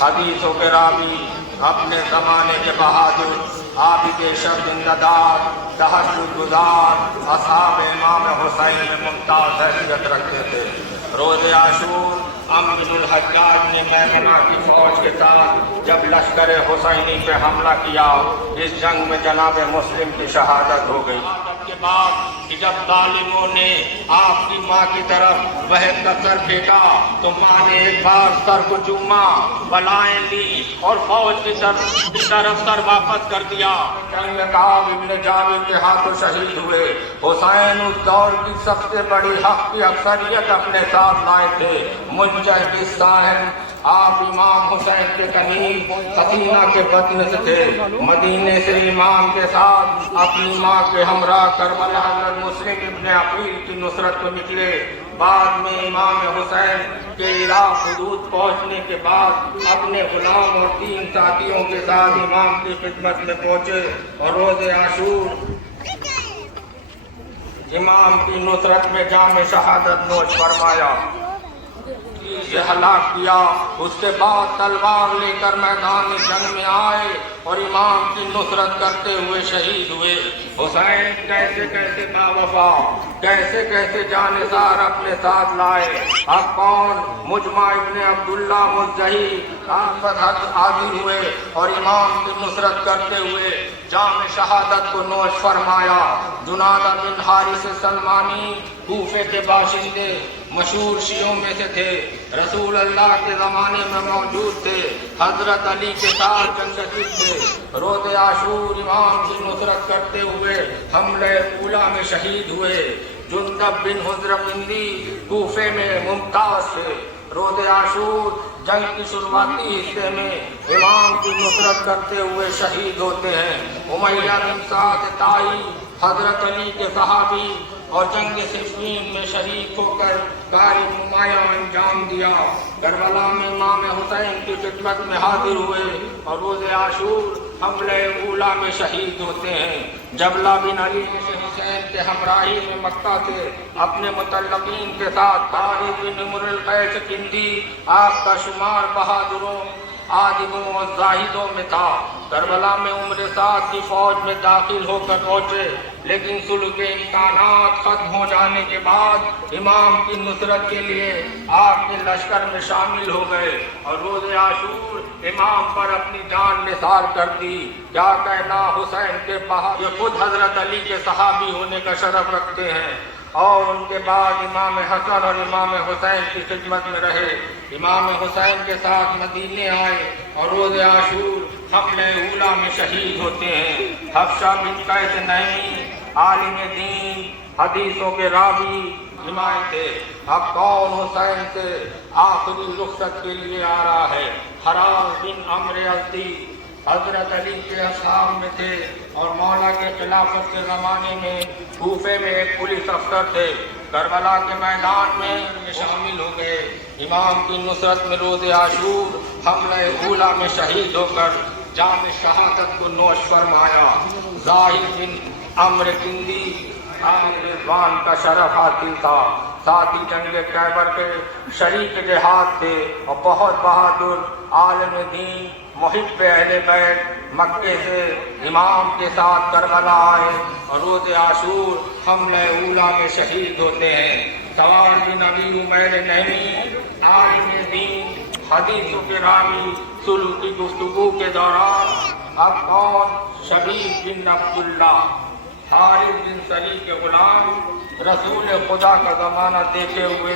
حدیثوں کے راوی، اپنے زمانے کے بہادر، عابد شب زندہدار، تہجد گزار، اصحاب امام حسین میں ممتاز حیثیت رکھتے تھے۔ روز عاشور عمرو بن الحجاج نے میمنہ کی فوج کے ساتھ جب لشکر حسینی پہ حملہ کیا، اس جنگ میں جناب مسلم کی شہادت ہو گئی۔ کے بعد کہ جب ظالموں نے آپ کی ماں کی طرف وحد کا سر پھینکا تو ماں نے ایک بار سر کو چوما، بلائیں لی اور فوج کی طرف سر واپس کر دیا۔ جنگ میں کعب ابن جابر کے ہاتھوں شہید ہوئے۔ حسین اس دور کی سب سے بڑی حق کی اکثریت اپنے ساتھ لائے تھے۔ منجد الصاحب آپ امام حسین کے قریب سکینہ کے بطن سے تھے۔ مدینے سے امام کے ساتھ اپنی ماں کے ہمراہ کربلا حضرت مسلم ابن عقیل کی نصرت کو نکلے۔ بعد میں امام حسین کے عراق حدود پہنچنے کے بعد اپنے غلام اور 3 ساتھیوں کے ساتھ امام کی خدمت میں پہنچے اور روز عاشور امام کی نصرت میں جام شہادت نوش فرمایا، سے ہلاک کیا۔ اس کے بعد تلوار لے کر میدان جنگ میں آئے اور امام کی نصرت کرتے ہوئے شہید ہوئے۔ حسین کیسے کیسے باوفا، کیسے کیسے جانثار اپنے ساتھ لائے۔ اب کون مجمع ابن عبداللہ مزدحی آپ پر حاضر ہوئے اور امام کی نصرت کرتے ہوئے جام شہادت کو نوش فرمایا۔ جنادہ بن حارث سلمانی کوفے کے باشندے مشہور شیعوں میں سے تھے، رسول اللہ کے زمانے میں موجود تھے، حضرت علی کے ساتھ جنگجو تھے۔ روز عاشور امام کی نصرت کرتے ہوئے حملہ اولا میں شہید ہوئے۔ جندب بن حضرمندی کوفے میں ممتاز تھے۔ روز عاشور جنگ کی شروعاتی حصے میں امام کی نصرت کرتے ہوئے شہید ہوتے ہیں۔ امیہ بن سعد طائی حضرت علی کے صحابی اور جنگ صفین میں شریک ہو کر کاری نمایاں انجام دیا۔ کربلا میں امام حسین کی خدمت میں حاضر ہوئے اور روز عاشور حملہ اولا میں شہید ہوتے ہیں۔ جبلہ بن علی حسین کے ہمراہی میں مکہ سے اپنے متعلقین کے ساتھ طارق بن عمر القیس کندی آپ کا شمار بہادروں، عادلوں اور زاہدوں میں تھا۔ کربلا میں عمر سعد کی فوج میں داخل ہو کر پہنچے، لیکن صلح کے امکانات ختم ہو جانے کے بعد امام کی نصرت کے لیے آپ کے لشکر میں شامل ہو گئے اور روز عاشور امام پر اپنی جان نثار کر دی۔ کیا کہنا حسین کے بہادر، یہ خود حضرت علی کے صحابی ہونے کا شرف رکھتے ہیں اور ان کے بعد امام حسن اور امام حسین کی خدمت میں رہے۔ امام حسین کے ساتھ مدینے آئے اور روز عاشور حملہ اولا میں شہید ہوتے ہیں۔ حفصہ بن قیس نعیمی عالم دین، حدیثوں کے راوی، امام تھے۔ اب کون حسین سے آخری رخصت کے لیے آ رہا ہے؟ حراس بن عمرو ازدی حضرت علی کے اصحاب میں تھے اور مولا کے خلافت کے زمانے میں کوفے میں ایک پولیس افسر تھے۔ کربلا کے میدان میں شامل ہو گئے۔ امام کی نصرت میں روز عاشور حملہ اولا میں شہید ہو کر جام شہادت کو نوش فرمایا۔ زاہد بن عمرو کندی رضوان کا شرف حاصل تھا، ساتھ ہی جنگ خیبر کے شریک جہاد تھے اور بہت بہادر عالم دین، محب اہل بیت، مکے سے امام کے ساتھ کربلا آئے اور روز عاشور حملہ اولا میں شہید ہوتے ہیں۔ سوار بن ابی عمیر نعیمی عالم دین، حدیثوں کے راوی، صلح کی گفتگو کے دوران اب کون؟ شبیب بن عبداللہ حارث بن سری کے غلام، رسول خدا کا زمانہ دیکھے ہوئے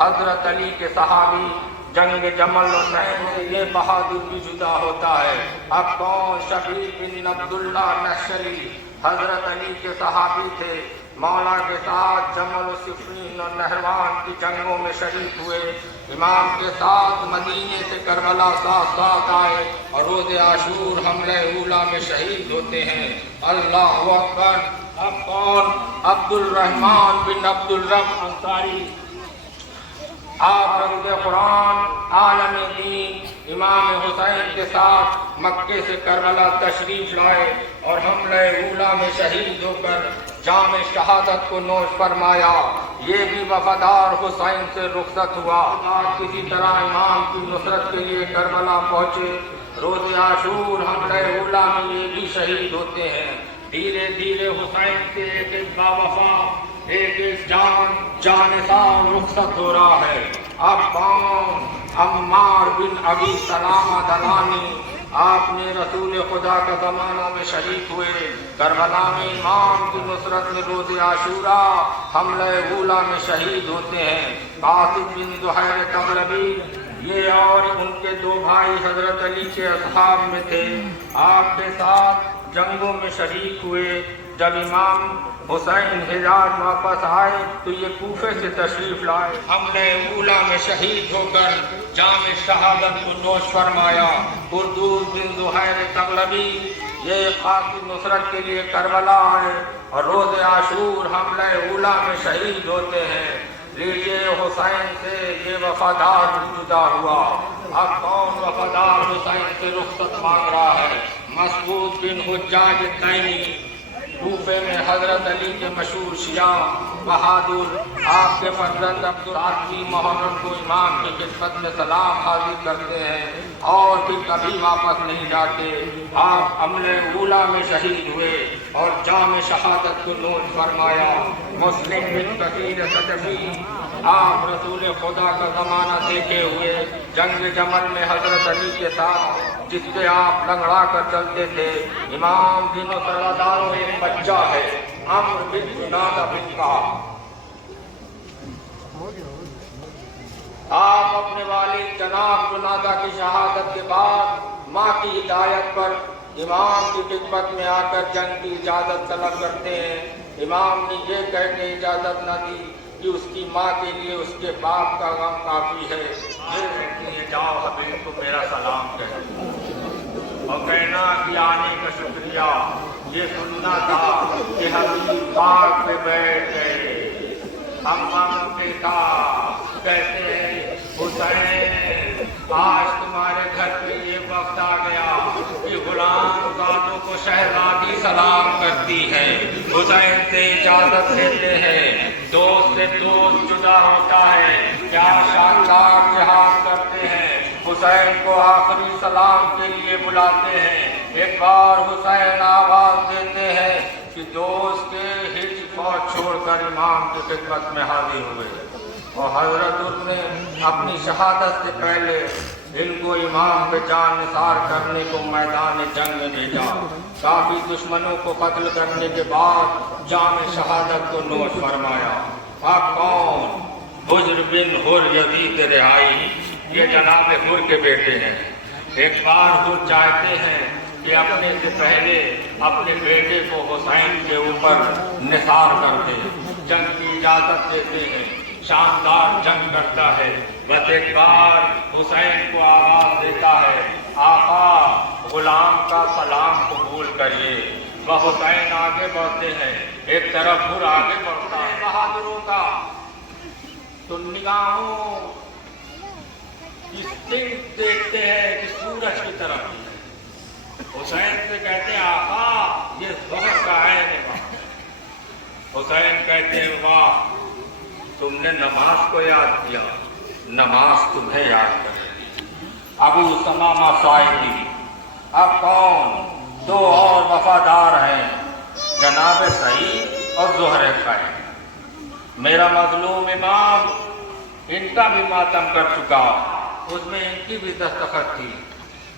حضرت علی کے صحابی، جنگ جمل اور نہر سے یہ بہادر بھی جدا ہوتا ہے۔ اب کون؟ شبیب بن عبداللہ نحشری حضرت علی کے صحابی تھے، مولا کے ساتھ جمل و صفین اور نہروان کی جنگوں میں شریک ہوئے۔ امام کے ساتھ مدینے سے کربلا ساتھ ساتھ آئے اور روز عاشور حملہ اولا میں شہید ہوتے ہیں۔ اللہ اکبر! اب کون؟ عبد الرحمن بن عبد الرب انصاری، آپ رب قرآن، عالم دین، امام حسین کے ساتھ مکے سے کربلا تشریف لائے اور حملہ اولا میں شہید ہو کر جام شہادت کو نوش فرمایا۔ یہ بھی وفادار حسین سے رخصت ہوا۔ کسی طرح امام کی نصرت کے لیے کربلا پہنچے۔ روز عاشور حملہ اولا میں یہ بھی شہید ہوتے ہیں۔ دھیرے دھیرے حسین سے ایک ایک باوفا، ایک ایک جانثار رخصت ہو رہا ہے۔ اب کون؟ عمار بن ابی سلامہ دلانی، آپ نے رسول خدا کا زمانہ میں شریک ہوئے۔ کربلا میں امام کی نصرت میں روز عاشوراء حملہ اولا میں شہید ہوتے ہیں۔ قاسم بن زہیر تغلبی یہ اور ان کے دو بھائی حضرت علی کے اصحاب میں تھے، آپ کے ساتھ جنگوں میں شریک ہوئے۔ جب امام حسین حجاز واپس آئے تو یہ کوفے سے تشریف لائے۔ حملہ اولا میں شہید ہو کر جام شہادت کو نوش فرمایا۔ قردوس بن زہیر تغلبی یہ خاص نصرت کے لیے کربلا آئے اور روز عاشور حملہ اولا میں شہید ہوتے ہیں۔ لیجیے حسین سے یہ وفادار جدا ہوا۔ اب کون وفادار حسین سے رخصت مانگ رہا ہے؟ مسعود بن حجاج تیمی، کوفے میں حضرت علی کے مشہور شیعہ بہادر، آپ کے فرزند عبدالعاطی محرم کو امام کی خدمت میں سلام حاضر کرتے ہیں اور پھر کبھی واپس نہیں جاتے۔ آپ حملہ اولا میں شہید ہوئے اور جام شہادت کو نوش فرمایا۔ مسلم بن کثیر ثقفی، آپ رسول خدا کا زمانہ دیکھے ہوئے جنگ جمل میں حضرت علی کے ساتھ جس پہ آپ لنگڑا کر چلتے تھے۔ امام دین و سرداروں میں ایک بچہ ہے، عمرو بن جنادہ بن کعب۔ آپ اپنے والد جناب جنادہ کی شہادت کے بعد ماں کی ہدایت پر امام کی خدمت میں آ کر جنگ کی اجازت طلب کرتے ہیں۔ امام نے یہ کہہ کے اجازت نہ دی کہ اس کی ماں کے لیے اس کے باپ کا غم کافی ہے، یہ جاؤ حبیب کو میرا سلام کہہ اور کہنا کہ آنے کا شکریہ۔ یہ سننا تھا کہ حبیب پاک پہ بیٹھ گئے، ہم مانگتے تھا کہتے ہیں حسین آج تمہارے گھر پہ یہ وقت آ گیا کہ غلام زادوں کو شہزادی سلام کرتی ہے۔ حسین سے اجازت لیتے ہیں، دوست سے دوست جدا ہوتا ہے، کیا شاندار جہاد کرتے ہیں۔ حسین کو آخری سلام کے لیے بلاتے ہیں۔ ایک بار حسین آواز دیتے ہیں کہ دوست کے ہج فوج چھوڑ کر امام کی خدمت میں حاضر ہوئے اور حضرت نے اپنی شہادت سے پہلے ان کو امام پہ جان نثار کرنے کو میدان جنگ میں بھیجا۔ کافی دشمنوں کو قتل کرنے کے بعد جام شہادت کو نوش فرمایا۔ اب کون؟ حجر بن حر یزید رہائی، یہ جناب حر کے بیٹے ہیں۔ ایک بار حر چاہتے ہیں کہ اپنے سے پہلے اپنے بیٹے کو حسین کے اوپر نثار کر دے، جنگ کی اجازت دیتے ہیں، شاندار جنگ کرتا ہے۔ بس ایک بار حسین کو آواز دیتا ہے، آقا غلام کا سلام قبول کریے۔ وہ حسین آگے بڑھتے ہیں، ایک طرف حر آگے بڑھتا ہے بہادروں کا، تو نگاہوں کی سمت دیکھتے ہیں کہ سورج کی طرف ہی ہے۔ حسین سے کہتے ہیں آقا یہ ظہر کا عین وقت ہے۔ حسین کہتے ہیں واہ تم نے نماز کو یاد کیا، نماز تمہیں یاد کر رہی۔ ابو ثمامہ ساعدی، اب کون؟ دو اور وفادار ہیں، جناب سعید اور زہر قائم۔ میرا مظلوم امام ان کا بھی ماتم کر چکا، اس میں ان کی بھی دستخط تھی،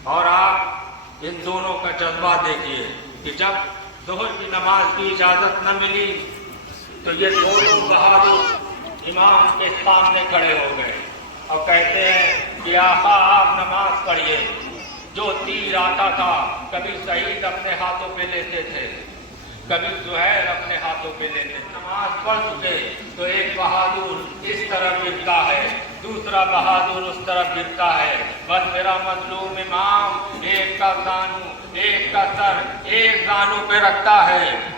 اور آپ ان دونوں کا جذبہ دیکھیے کہ جب ظہر کی نماز کی اجازت نہ ملی تو یہ دونوں بہادر امام کے سامنے کھڑے ہو گئے اور کہتے ہیں کہ آقا آپ نماز پڑھیے۔ جو تیر آتا تھا کبھی سعید اپنے ہاتھوں پہ لیتے تھے، کبھی زہیر اپنے ہاتھوں پہ لیتے تھے۔ نماز پڑھ چکے تو ایک بہادر اس طرف گرتا ہے، دوسرا بہادر اس طرف گرتا ہے۔ بس میرا مظلوم امام ایک کا زانو، ایک کا سر ایک زانو پہ رکھتا ہے،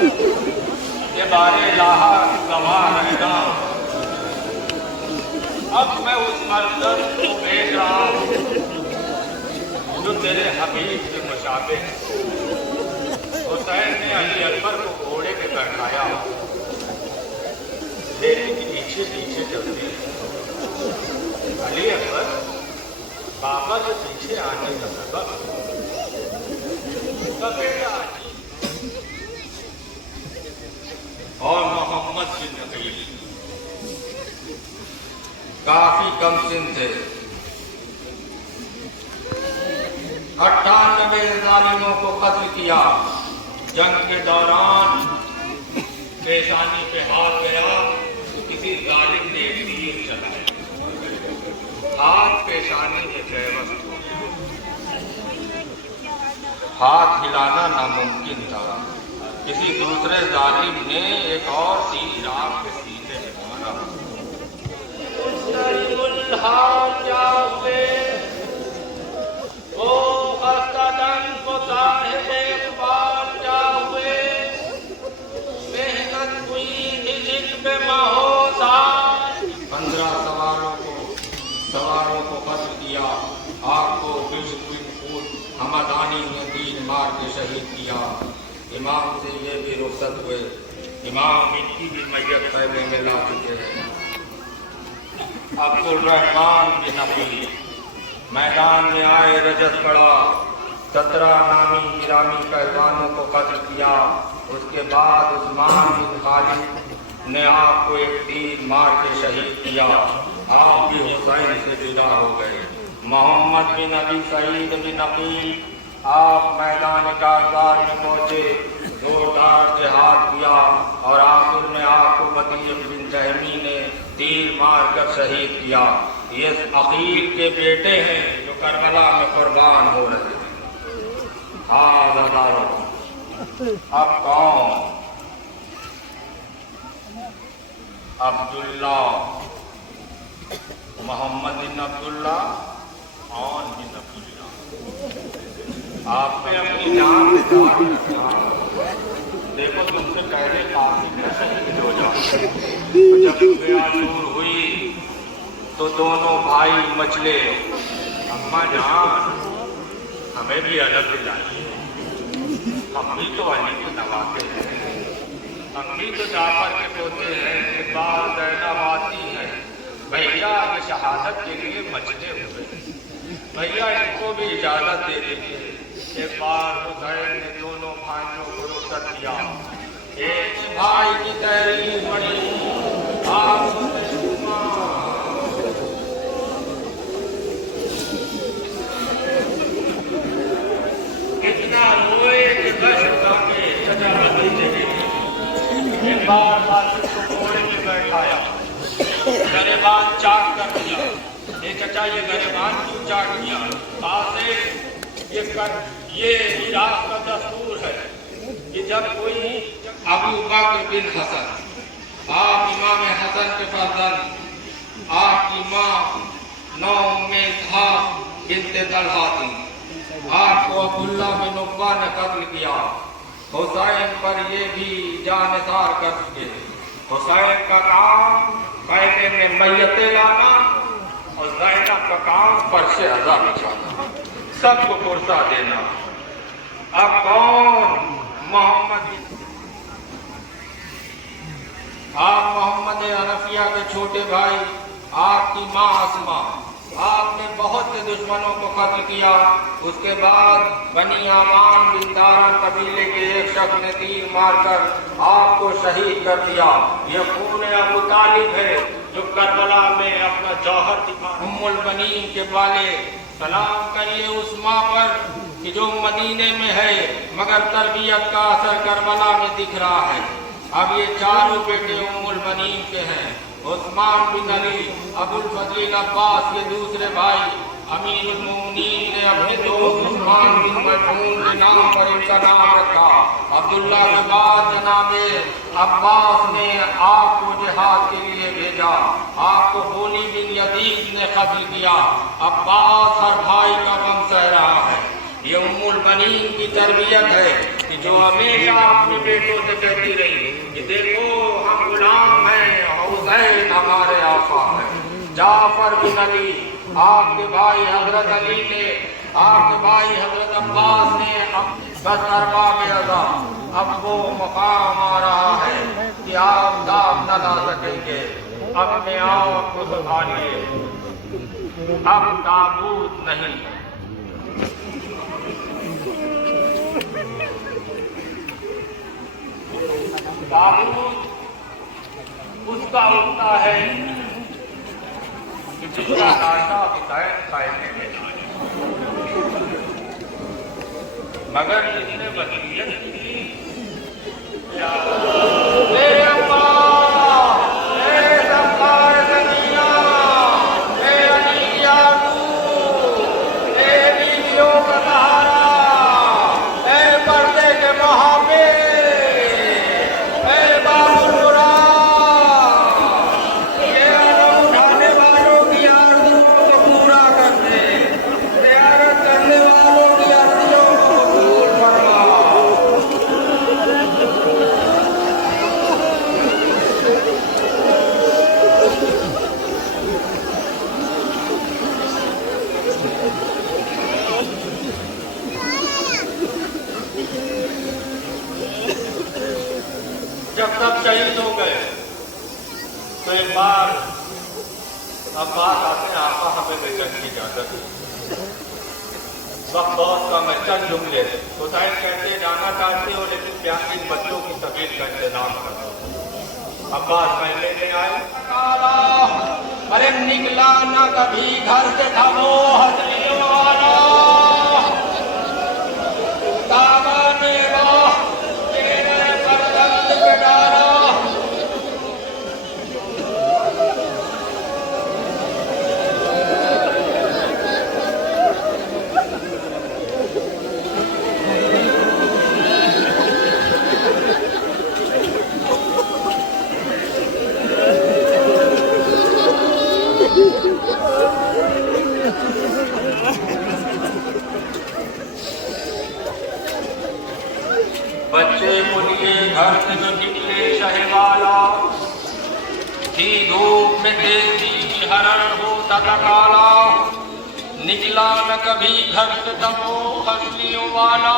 یہ بارے لاہا گواہ رہنا، اب میں اس منظر کو بھیج رہا ہوں جو تیرے حبیب کے مشابہ ہے۔ حسین نے علی اکبر کو گھوڑے پہ بیٹھایا، لیکن پیچھے پیچھے چلتے ہیں۔ علی اکبر بابا کے پیچھے آنے کا سبب اس کا بیٹا علی اور محمد بن عقیل کافی کم سن تھے۔ 98 ظالموں کو قتل کیا۔ جنگ کے دوران پیشانی پہ ہاتھ گیا تو کسی ظالم نے ایک تیر چلایا، ہاتھ پیشانی میں پیوست ہو گیا، ہاتھ ہلانا ناممکن تھا۔ کسی دوسرے ظالم نے ایک اور تیر آپ کے سینے میں مارا۔ وہ خستدن کو صاحب اقبال کیا ہوئے، محنت ہوئی ہجن پہ مہوزار۔ 15 سواروں کو قتل کیا۔ آپ کو بشر بن خود حمدانی نے تیر مار کے شہید کیا۔ امام سے یہ بھی رخصت ہوئے، امام ان کی بھی میت خیمے میں لا چکے ہیں۔ عبد الرحمن بن عقیل میدان میں آئے، رجت پڑا، 17 نامی گرامی پہلوانوں کو قتل کیا۔ اس کے بعد عثمان بن خالد نے آپ کو ایک تیر مار کے شہید کیا۔ آپ بھی حسین سے جدا ہو گئے۔ محمد بن ابی سعید بن عقیل آپ میدان کارزار میں پہنچے، زوردار جہاد کیا اور آخر میں آپ کو بطیع بن جہمی نے تیر مار کر شہید کیا۔ یہ عقیل کے بیٹے ہیں جو کربلا میں قربان ہو رہے ہیں۔ اب کون؟ عبداللہ، محمد بن عبداللہ، عون بن عبداللہ۔ آپ نے اپنی جان دیکھو، تم سے پہلے کافی شہید ہو جاؤ۔ جب بیعصور ہوئی تو دونوں بھائی مچلے، اماں جان ہمیں بھی الگ دلائیے، ہم بھی تو علی کو نواتے ہیں، ہم بھی تو جعفر کے پوتے ہیں، ایک بار زینب آتی ہے، بھیا یہ شہادت کے لیے مچلے ہوئے، بھیا ان کو بھی اجازت دے دیجیے۔ ایک بار حسین نے دونوں بھائیوں کو رخصت کیا۔ ایک بھائی کی تحریر پڑی، آپ اتنا روئے کہ بس کے چچا بھتیجے کے ایک بار قاسم کو گھوڑے میں بیٹھایا، گریبان چاک کر دیا۔ یہ چچا یہ گریبان کیوں چاک کیا؟ قاسم یہ عراق کا دستور ہے کہ جب کوئی ابو بکر بن حسن، آپ امام حسن کے فرزند، آپ کی ماں ام اسحاق بنت طلحہ تھی، آپ کو عبداللہ بن عقبہ نے قتل کیا۔ حسین پر یہ بھی جانثار کر چکے۔ حسین کا کام خیمے میں میتیں لانا اور زینب کا کام فرش عزا بچھانا، سب کو پرسہ دینا۔ اب کون؟ محمد حنفیہ کے چھوٹے بھائی، آپ کی ماں اسماء، آپ نے بہت سے دشمنوں کو قتل کیا۔ اس کے بعد بنی عمان بن داران قبیلے کے ایک شخص نے تیر مار کر آپ کو شہید کر دیا۔ یہ خون ابو طالب ہے جو کربلا میں اپنا جوہر دکھا۔ ام البنین کے والے، سلام کریے اس ماں پر کہ جو مدینے میں ہے مگر تربیت کا اثر کربلا میں دکھ رہا ہے۔ اب یہ چاروں بیٹے ام البنین کے ہیں۔ عثمان بن علی، ابو الفضل عباس کے دوسرے بھائی، امیر المومنین نے اپنے دوست عثمان بن مظعون کے نام پر ان کا نام رکھا۔ عبداللہ کے بعد جناب عباس نے آپ کو جہاد کے لیے بھیجا۔ آپ کو بولی بن یزید نے قتل کیا۔ عباس ہر بھائی کا غم سہ رہا ہے۔ یہ ام البنین کی تربیت ہے کہ جو ہمیشہ اپنے بیٹوں سے کہتی رہی کہ دیکھو ہم غلام ہیں، حسین ہمارے آقا ہیں۔ جعفر بن علی، آپ کے بھائی حضرت علی نے، آپ کے بھائی حضرت عباس نے بس ارباب اعضا، اب وہ مقام آ رہا ہے کہ آپ دام نہ لا سکیں گے، اپنے آپ کو سنبھالیے، اب تابوت نہیں۔ تابوت اس کا ہوتا ہے کہ جس کا لاشا حسین قائمے میں، مگر جس نے وصیت کی میرے ابا، میرے سرکار دنیا، میرے علی کی آرزو، میرے بیویوں کا سہارا، اے پردے کے محافظ، اے باب المراد، یہ اٹھانے والوں کی آرزو کو پورا کر دے، زیارت کرنے والوں کی آرزو کو قبول فرما۔ جب سب شہید ہو گئے تو ایک بار عباس آتے ہیں، آقا ہمیں بیٹھنے کی اجازت ہے، وقت بہت کم ہے، چند جملے۔ حسین کہتے جانا چاہتے ہو لیکن 42 بچوں کی تقریر کا انتظام کرو۔ عباس پہلے لے آئے، ارے نکلا نہ کبھی گھر سے تھا وہ ہنسنے والا، دامن راہ تیرے فرزند پہ ڈالا۔ بچے کو لیے گھر سے جو نکلے شہوالا، تھی دھوپ میں دیسی ہرن ہوتا تھا کالا، نکلا نہ کبھی گھر سے تب وہ ہنسیوں والا،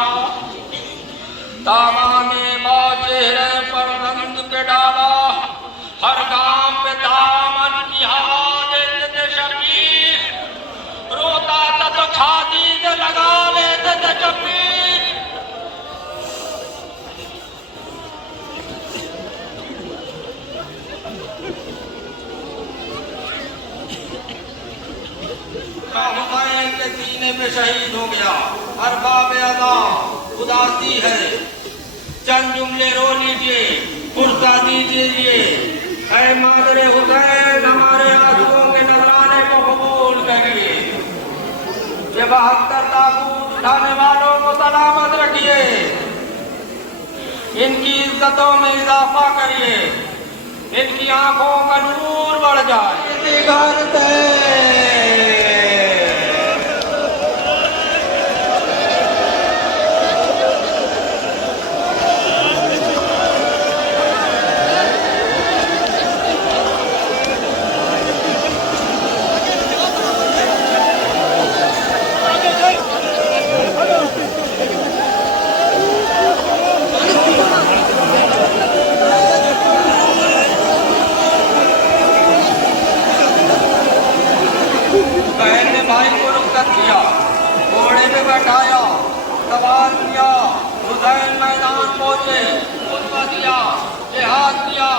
دامانے ماں چہرے پر رند پہ ڈالا، ہر گام پہ دامن کی ہوا دیتے تھے شبیر، روتا تھا تو چھاتی سے لگا لیتے تھے شبیر۔ حسین کے سینے پہ شہید ہو گیا، ارباب اعضا اداسی ہے، چند جملے رو لیجیے، فرصت دیجیے، اے مادر حسین ہمارے آنسوؤں کے نذرانے کو قبول کریے، یہ 72 تابوت اٹھانے والوں کو سلامت رکھیے، ان کی عزتوں میں اضافہ کریے، ان کی آنکھوں کا نور بڑھ جائے۔ گھوڑے پہ بٹھایا، سوار کیا، حسین میدان پہنچے، خطبہ دیا، جہاد کیا،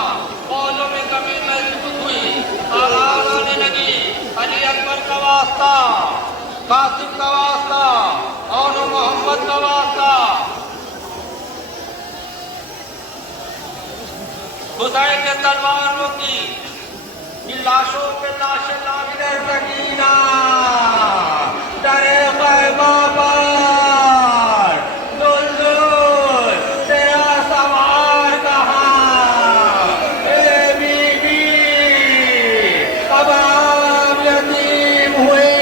فوجوں میں کمی محسوس ہوئی، آواز آنے لگی، علی اکبر کا واسطہ، قاسم کا واسطہ، اور محمد کا واسطہ۔ حسین نے تلوار روکی، ان لاشوں پہ لاشیں لاغ سکینہ، ڈرے خیمہ پر دل تیرا سوار کہاں، اے بی بی اب آپ یتیم ہوئی،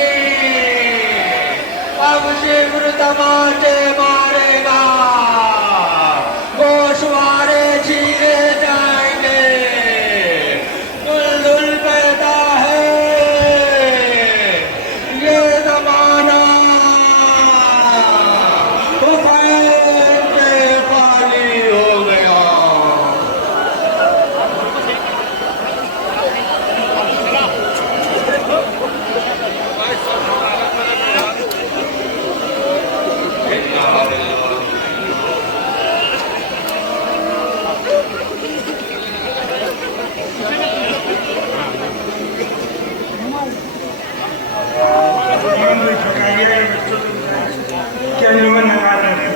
اب شبر تماچے مارے گا، نیمن بھی چھکائیے بچوں کو کیا نیمن نکال رہے ہیں